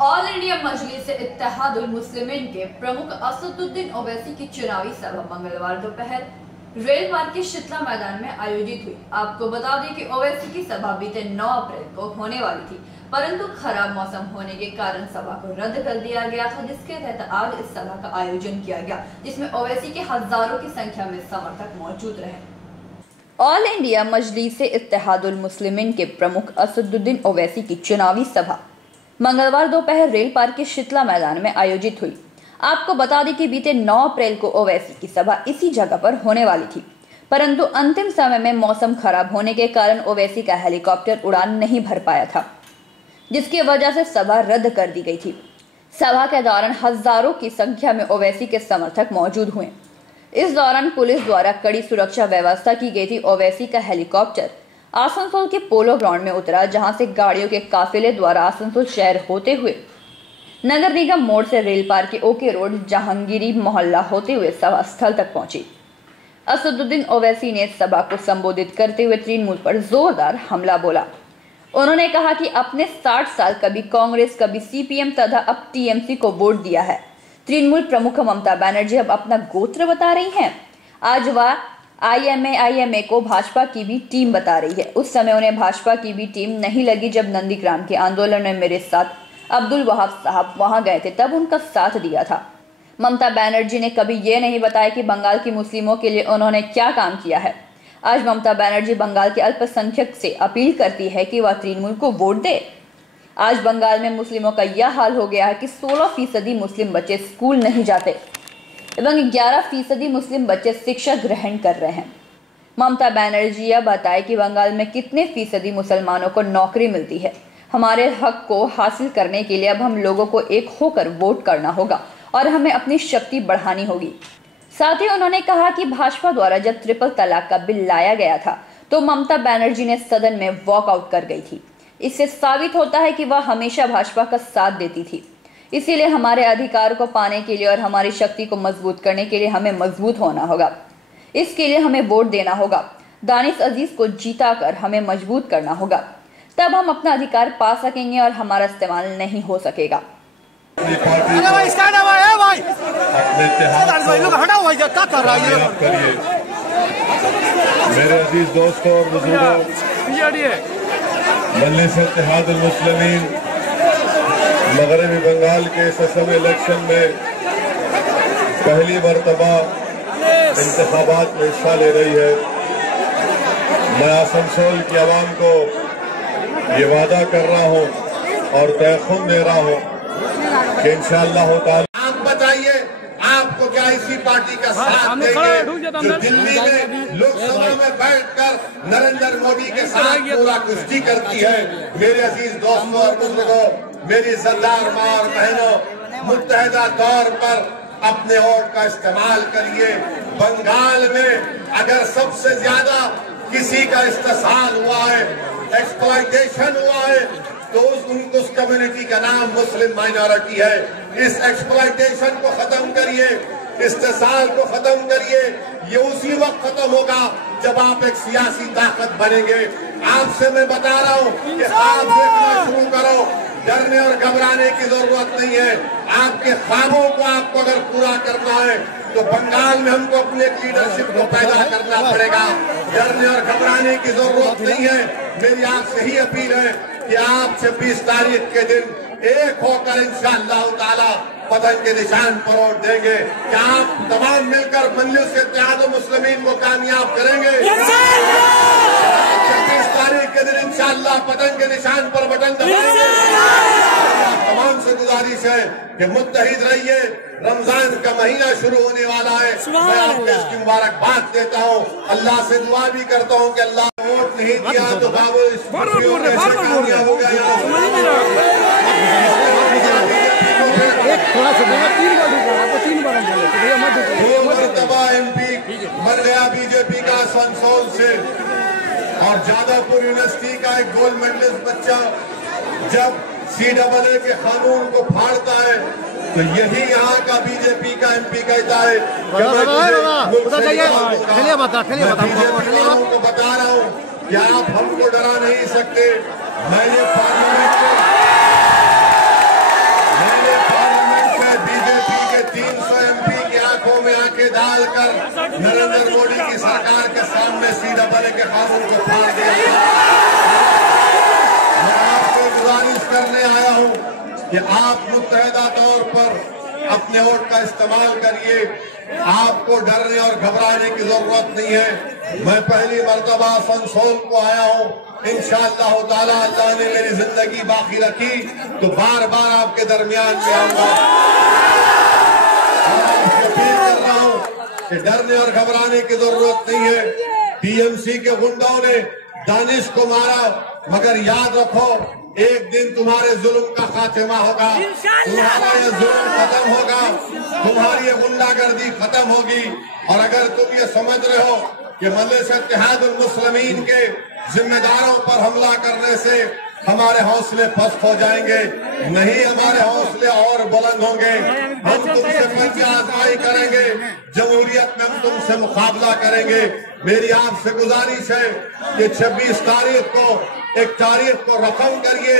All India Majlis-e-Ittehadul मुस्लिमीन के प्रमुख असदुद्दीन ओवैसी की चुनावी सभा मंगलवार दोपहर रेल मार्ग के शीतला मैदान में आयोजित हुई। आपको बता दें कि ओवैसी की सभा बीते 9 अप्रैल को होने वाली थी, परंतु खराब मौसम होने के कारण सभा को रद्द कर दिया गया था, जिसके तहत आज इस सभा का आयोजन किया गया, जिसमें ओवैसी के हजारों की संख्या में समर्थक मौजूद रहे। ऑल इंडिया मजलिस-ए-इत्तेहादुल मुस्लिमीन के प्रमुख असदुद्दीन ओवैसी की चुनावी सभा मंगलवार दोपहर रेल पार्क के शीतला मैदान में आयोजित हुई। आपको बता दें कि बीते 9 अप्रैल को ओवैसी की सभा इसी जगह पर होने वाली थी, परंतु अंतिम समय में मौसम खराब होने के कारण ओवैसी का हेलीकॉप्टर उड़ान नहीं भर पाया था, जिसकी वजह से सभा रद्द कर दी गई थी। सभा के दौरान हजारों की संख्या में ओवैसी के समर्थक मौजूद हुए। इस दौरान पुलिस द्वारा कड़ी सुरक्षा व्यवस्था की गई थी। ओवैसी का हेलीकॉप्टर आसनसोल के पोलो ग्राउंड में उतरा, जहां से गाड़ियों के काफिले द्वारा आसनसोल शहर होते हुए नगर निगम मोड़ से रेल पार्क के ओके रोड जहांगीरी मोहल्ला होते हुए सभा स्थल तक पहुंची। असदुद्दीन ओवैसी ने सभा को संबोधित करते हुए तृणमूल पर जोरदार हमला बोला। उन्होंने कहा कि अपने 60 साल कभी कांग्रेस, कभी सीपीएम तथा अब टीएमसी को वोट दिया है। तृणमूल प्रमुख ममता बनर्जी अब अपना गोत्र बता रही हैं। आज वह आईएमए को भाजपा की भी टीम बता रही है। उस समय उन्हें भाजपा की भी टीम नहीं लगी। जब नंदीग्राम के आंदोलन में मेरे साथ अब्दुल वहाब साहब वहां गए थे, तब उनका साथ दिया था। ममता बनर्जी ने कभी ये नहीं बताया कि बंगाल के मुस्लिमों के लिए उन्होंने क्या काम किया है। आज ममता बनर्जी बंगाल के अल्पसंख्यक से अपील करती है कि वह तृणमूल को वोट दे। आज बंगाल में मुस्लिमों का यह हाल हो गया है कि 16% मुस्लिम बच्चे स्कूल नहीं जाते एवं 11% मुस्लिम बच्चे शिक्षा ग्रहण कर रहे हैं। ममता बनर्जी यह बताए कि बंगाल में कितने फीसदी मुसलमानों को नौकरी मिलती है। हमारे हक को हासिल करने के लिए अब हम लोगों को एक होकर वोट करना होगा और हमें अपनी शक्ति बढ़ानी होगी। साथ ही उन्होंने कहा कि भाजपा द्वारा जब ट्रिपल तलाक का बिल लाया गया था, तो ममता बनर्जी ने सदन में वॉकआउट कर गई थी। इससे साबित होता है कि वह हमेशा भाजपा का साथ देती थी। इसीलिए हमारे अधिकार को पाने के लिए और हमारी शक्ति को मजबूत करने के लिए हमें मजबूत होना होगा। इसके लिए हमें वोट देना होगा। दानिश अजीज को जीता कर हमें मजबूत करना होगा, तब हम अपना अधिकार पा सकेंगे और हमारा इस्तेमाल नहीं हो सकेगा। मेरे अजीज दोस्तों और बुजुर्गों, मजलिस-ए-इत्तेहादुल मुस्लिमीन मगरबी बंगाल के इस असम इलेक्शन में पहली मरतबा इंतखाबात में हिस्सा ले रही है। मैं आसनसोल की आवाम को ये वादा कर रहा हूँ और तयखुन दे रहा हूँ कि इंशाअल्लाह ताला। आप बताइए, आपको क्या इसी पार्टी का साथ देंगे जो दिल्ली में लोकसभा में बैठकर नरेंद्र मोदी के साथ पूरा कुश्ती करती है? मेरे अजीज दोस्तों और बुजुर्गों, मेरी सरदार माँ और बहनों, मुत्तहिदा तौर पर अपने वोट का इस्तेमाल करिए। बंगाल में अगर सबसे ज्यादा किसी का इस्तेसाल हुआ है, एक्सप्लॉयटेशन हुआ है, तो उस कम्युनिटी का नाम मुस्लिम माइनॉरिटी है। इस एक्सप्लॉयटेशन को खत्म करिए, इस्तेसाल को खत्म करिए। ये उसी वक्त खत्म होगा जब आप एक सियासी ताकत बनेंगे। आपसे मैं बता रहा हूँ कि आप देखना शुरू करो। डरने और घबराने की जरूरत नहीं है। आपके ख्वाबों को आपको अगर पूरा करना है तो बंगाल में हमको अपने लीडरशिप को पैदा करना पड़ेगा। डरने और घबराने की जरूरत नहीं है। मेरी आपसे ही अपील है कि आप 26 तारीख के दिन एक होकर इंशाअल्लाह ताला पतन के निशान पर वोट देंगे। क्या आप तमाम मिलकर मजलिस-ए-इत्तेहादुल मुस्लिमीन को कामयाब करेंगे? 26 तारीख के दिन इंशाअल्लाह पतन के निशान पर बटन दबाएंगे। तमाम से गुजारिश है कि मुत्तहिद रहिए। रमजान का महीना शुरू होने वाला है। मैं आपको इसकी मुबारकबाद देता हूँ। अल्लाह से दुआ भी करता हूँ कि अल्लाह वोट नहीं दिया तो बाबू कामयाब हो गया। MP बन गया बीजेपी का आसनसोल से, और जादवपुर यूनिवर्सिटी का एक गोल्ड मेडलिस्ट बच्चा जब CAA के कानून को फाड़ता है, तो यही यहाँ का बीजेपी का MP कहता है कि मैं को बता रहा हूँ कि आप हमको डरा नहीं सकते। मैंने पार्लियामेंट बढ़कर नरेंद्र मोदी की सरकार के सामने CAA के कानून को फाड़ दिया। मैं आपसे गुजारिश करने आया हूं कि आप मुत्तहिदा तौर पर अपने वोट का इस्तेमाल करिए। आपको डरने और घबराने की जरूरत नहीं है। मैं पहली मर्तबा आसनसोल को आया हूं। इंशाअल्लाह ताला अल्लाह ने मेरी जिंदगी बाकी रखी तो बार बार आपके दरमियान में आऊंगा। आपसे अपील कर रहा हूं कि डरने और घबराने की जरूरत नहीं है। टीएमसी के गुंडों ने दानिश को मारा, मगर याद रखो एक दिन तुम्हारे जुल्म का खात्मा होगा, तुम्हारा ये जुल्म खत्म होगा, तुम्हारी ये गुंडागर्दी खत्म होगी। और अगर तुम ये समझ रहे हो कि मजलिस इत्तेहादुल मुस्लिमीन के जिम्मेदारों पर हमला करने से हमारे हौसले पस्त हो जाएंगे, नहीं, हमारे हौसले और बुलंद होंगे। हम तुमसे पंच आजमाई करेंगे, जमहूरियत में हम तुमसे मुकाबला करेंगे। मेरी आपसे गुजारिश है कि 26 तारीख को एक तारीख को रकम करिए।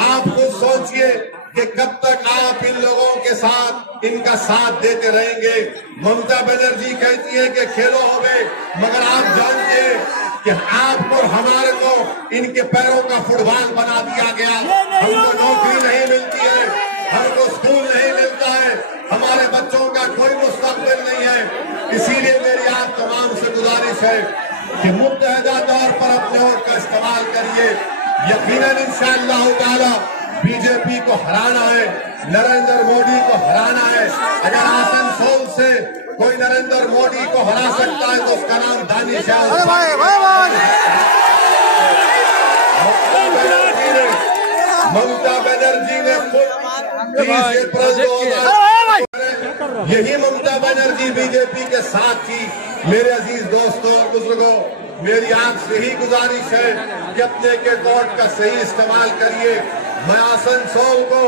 आप खुद सोचिए कि कब तक आप इन लोगों के साथ इनका साथ देते रहेंगे। ममता बनर्जी कहती है कि खेलो होवे, मगर आप जानते कि आपको और हमारे को इनके पैरों का फुटबॉल बना दिया गया। हमको नौकरी नहीं मिलती है, हमको स्कूल नहीं मिलता है, हमारे बच्चों का कोई मुस्तकबिल नहीं है। इसीलिए मेरी आप तमाम से गुजारिश है कि मुत्तहिदा तौर पर अपने वोट का इस्तेमाल करिए। यकीनन इंशाअल्लाह ताला बीजेपी को हराना है, नरेंद्र मोदी को हराना है। अगर आसनसोल से कोई नरेंद्र मोदी को हरा सकता है तो उसका नाम दानिश है। ममता बनर्जी ने खुद 30 अप्रैल 2000 यही ममता बनर्जी बीजेपी के साथ थी। मेरे अजीज दोस्तों और बुजुर्गों, मेरी आपसे ही गुजारिश है कि अपने के वोट का सही इस्तेमाल करिए। मैं आसनसोल को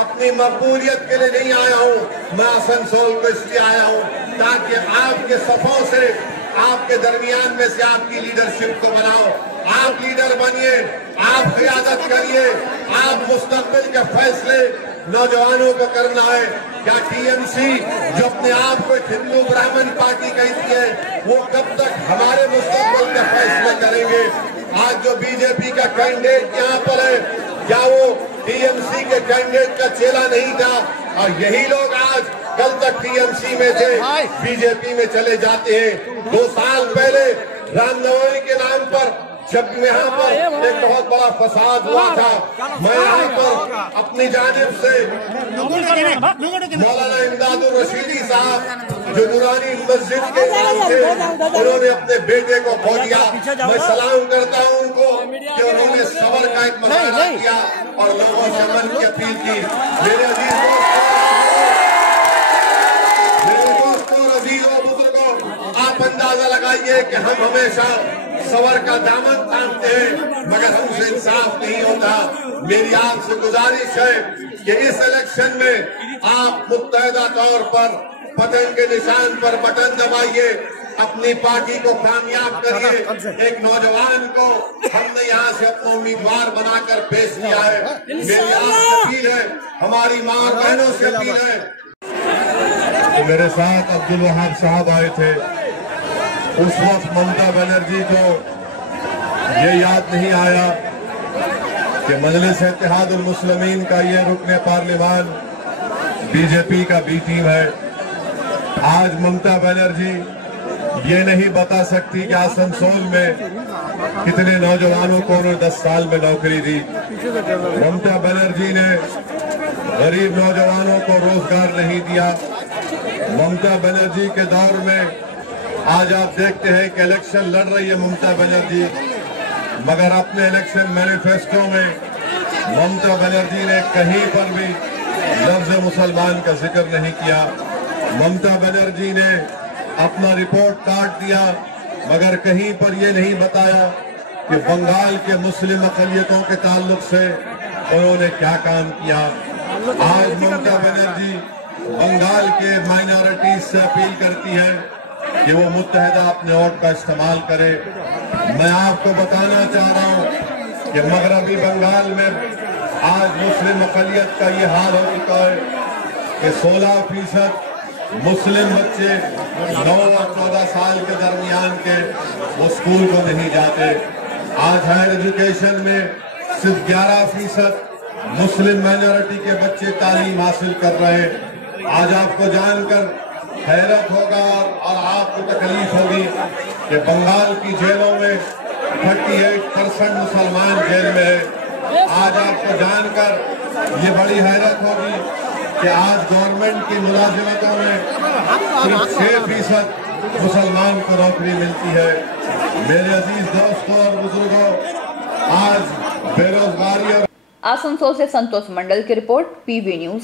अपनी मकबूलियत के लिए नहीं आया हूँ, मैं आसनसोल को इसलिए आया हूँ ताकि आपके सफों से, आपके दरमियान में से आपकी लीडरशिप को बनाओ। आप लीडर बनिए, आप क़ियादत करिए, आप मुस्तक़बिल के फैसले नौजवानों को करना है। क्या टीएमसी जो अपने आप को हिंदू ब्राह्मण पार्टी कहती है, वो कब तक हमारे मुस्तक़बिल के फैसले करेंगे? आज जो बीजेपी का कैंडिडेट यहाँ पर है, क्या वो टीएमसी के कैंडिडेट का चेला नहीं था? और यही लोग आज कल तक टीएमसी में थे, बीजेपी में चले जाते हैं। 2 साल पहले रामनवमी के नाम पर जब यहाँ पर एक बहुत बड़ा फसाद हुआ था, मैं यहाँ पर अपनी जानिब से मौलाना इमदादुर रशीदी साहब जो नूरानी मस्जिद के इमाम थे, उन्होंने अपने बेटे को खो दिया। मैं सलाम करता हूँ उनको कि उन्होंने सबर का एक मुजाहरा किया और लोगों से अमन की अपील की। मेरे अजीज दोस्तों, अजीजों, बुजुर्गों, आप अंदाजा लगाइए कि हम हमेशा सबर का दामन थामते हैं, मगर हमसे इंसाफ नहीं होता। मेरी आपसे गुजारिश है कि इस इलेक्शन में आप मुत्तहिदा तौर पर बटन के निशान पर बटन दबाइए, अपनी पार्टी को कामयाब करिए। एक नौजवान को हमने यहाँ से अपना उम्मीदवार बनाकर पेश किया है। मेरी आपसे अपील है, हमारी माँ और बहनों से अपील है। तो मेरे साथ अब्दुल वहाब साहब आए थे। उस वक्त ममता बनर्जी को ये याद नहीं आया कि मजलिस इत्तेहादुल मुस्लिमीन का ये रुकने पार्लिमान बीजेपी का बी टीम है। आज ममता बनर्जी ये नहीं बता सकती कि आसनसोल में कितने नौजवानों को उन्होंने 10 साल में नौकरी दी। ममता बनर्जी ने गरीब नौजवानों को रोजगार नहीं दिया। ममता बनर्जी के दौर में आज आप देखते हैं कि इलेक्शन लड़ रही है ममता बनर्जी, मगर अपने इलेक्शन मैनिफेस्टो में ममता बनर्जी ने कहीं पर भी लफ्ज मुसलमान का जिक्र नहीं किया। ममता बनर्जी ने अपना रिपोर्ट काट दिया, मगर कहीं पर यह नहीं बताया कि बंगाल के मुस्लिम अक़लियतों के ताल्लुक से उन्होंने क्या काम किया। आज ममता बनर्जी बंगाल के माइनॉरिटीज से अपील करती है कि वो मुत्तहिदा अपने वोट का इस्तेमाल करे। मैं आपको बताना चाह रहा हूँ कि मगरबी बंगाल में आज मुस्लिम अक़लियत का ये हाल हो चुका है कि 16% मुस्लिम बच्चे 9 और 14 साल के दरमियान के वो स्कूल को नहीं जाते। आज हायर एजुकेशन में सिर्फ 11% मुस्लिम माइनॉरिटी के बच्चे तालीम हासिल कर रहे हैं। आज आपको जानकर हैरत होगा और आपको तकलीफ होगी कि बंगाल की जेलों में 38% मुसलमान जेल में है। आज आपको जानकर ये बड़ी हैरत होगी कि आज गवर्नमेंट की मुलाजिमतों में सिर्फ 6% मुसलमान को नौकरी मिलती है। मेरे अजीज दोस्तों और बुजुर्गों, आज बेरोजगारी और आसनसोल से संतोष मंडल की रिपोर्ट, PV न्यूज।